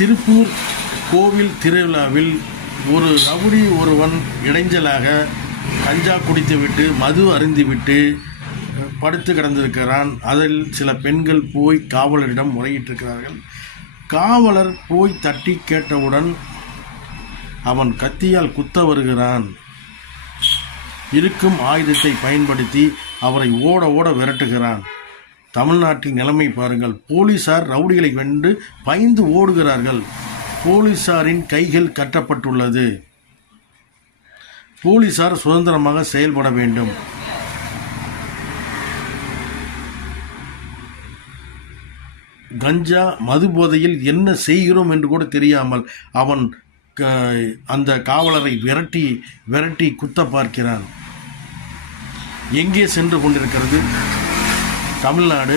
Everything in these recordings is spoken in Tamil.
திருப்பூர் கோவில் திருவிழாவில் ஒரு ரவுடி ஒருவன் இடைஞ்சலாக கஞ்சா குடித்துவிட்டு மது அருந்திவிட்டு படுத்து கிடந்திருக்கிறான். அதில் சில பெண்கள் போய் காவலரிடம் முறையிட்டிருக்கிறார்கள். காவலர் போய் தட்டி கேட்டவுடன் அவன் கத்தியால் குத்த வருகிறான். இருக்கும் ஆயுதத்தை பயன்படுத்தி அவரை ஓட ஓட விரட்டுகிறான். தமிழ்நாட்டின் நிலைமை பாருங்கள். போலீசார் ரவுடிகளை வென்று பயந்து ஓடுகிறார்கள். போலீசாரின் கைகள் கட்டப்பட்டுள்ளது. போலீசார் சுதந்திரமாக செயல்பட வேண்டும். கஞ்சா மது போதையில் என்ன செய்கிறோம் என்று கூட தெரியாமல் அவன் அந்த காவலரை விரட்டி குத்த பார்க்கிறான். எங்கே சென்று கொண்டிருக்கிறது தமிழ்நாடு?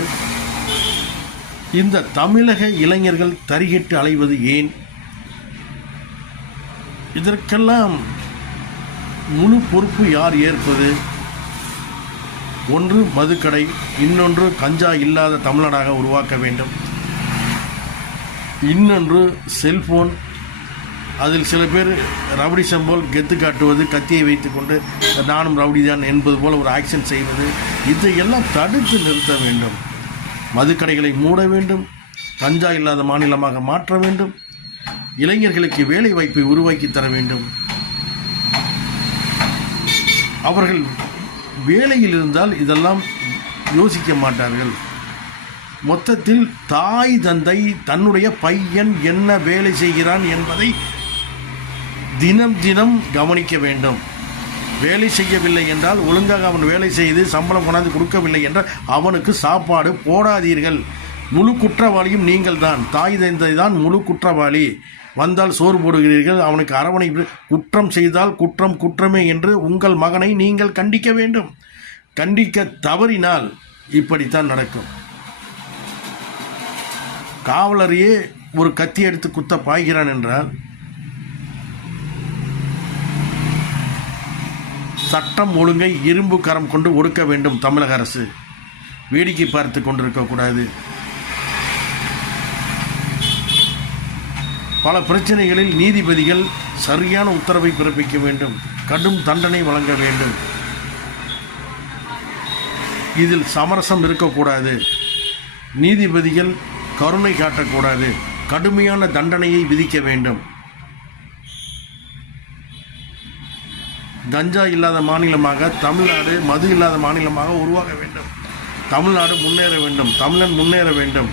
இந்த தமிழக இளைஞர்கள் தரிகெட்டு அலைவது ஏன்? இதற்கெல்லாம் முழு பொறுப்பு யார் ஏற்பது? ஒன்று மதுக்கடை, இன்னொன்று கஞ்சா இல்லாத தமிழ்நாடாக உருவாக்க வேண்டும். இன்னொன்று செல்போன். அதில் சில பேர் ரவுடி சம்போல் கெத்து காட்டுவது, கத்தியை வைத்துக்கொண்டு நானும் ரவுடி தான் என்பது போல் ஒரு ஆக்ஷன் செய்வது, இதையெல்லாம் தடுத்து நிறுத்த வேண்டும். மதுக்கடைகளை மூட வேண்டும். கஞ்சா இல்லாத மாநிலமாக மாற்ற வேண்டும். இளைஞர்களுக்கு வேலை வாய்ப்பை உருவாக்கி தர வேண்டும். அவர்கள் வேலையில் இருந்தால் இதெல்லாம் யோசிக்க மாட்டார்கள். மொத்தத்தில் தாய் தந்தை தன்னுடைய பையன் என்ன வேலை செய்கிறான் என்பதை தினம் தினம் கவனிக்க வேண்டும். வேலை செய்யவில்லை என்றால் ஒழுங்காக அவன் வேலை செய்து சம்பளம் கொண்டாந்து கொடுக்கவில்லை என்றால் அவனுக்கு சாப்பாடு போடாதீர்கள். முழு குற்றவாளியும் நீங்கள் தான். தாய் தந்தை தான் முழு குற்றவாளி. வந்தால் சோறு போடுகிறீர்கள், அவனுக்கு அரவணைப்பு. குற்றம் செய்தால் குற்றம் குற்றமே என்று உங்கள் மகனை நீங்கள் கண்டிக்க வேண்டும். கண்டிக்க தவறினால் இப்படித்தான் நடக்கும். காவலரையே ஒரு கத்தி எடுத்து குத்த பாய்கிறான் என்றால் சட்டம் ஒழுங்கை இரும்பு கரம் கொண்டு ஒடுக்க வேண்டும் தமிழக அரசு. வேடிக்கை பார்த்து கொண்டிருக்கக்கூடாது. பல பிரச்சனைகளில் நீதிபதிகள் சரியான உத்தரவை பிறப்பிக்க வேண்டும். கடும் தண்டனை வழங்க வேண்டும். இதில் சமரசம் இருக்கக்கூடாது. நீதிபதிகள் கருணை காட்டக்கூடாது. கடுமையான தண்டனையை விதிக்க வேண்டும். கஞ்சா இல்லாத மாநிலமாக தமிழ்நாடு, மது இல்லாத மாநிலமாக உருவாக வேண்டும். தமிழ்நாடு முன்னேற வேண்டும். தமிழன் முன்னேற வேண்டும்.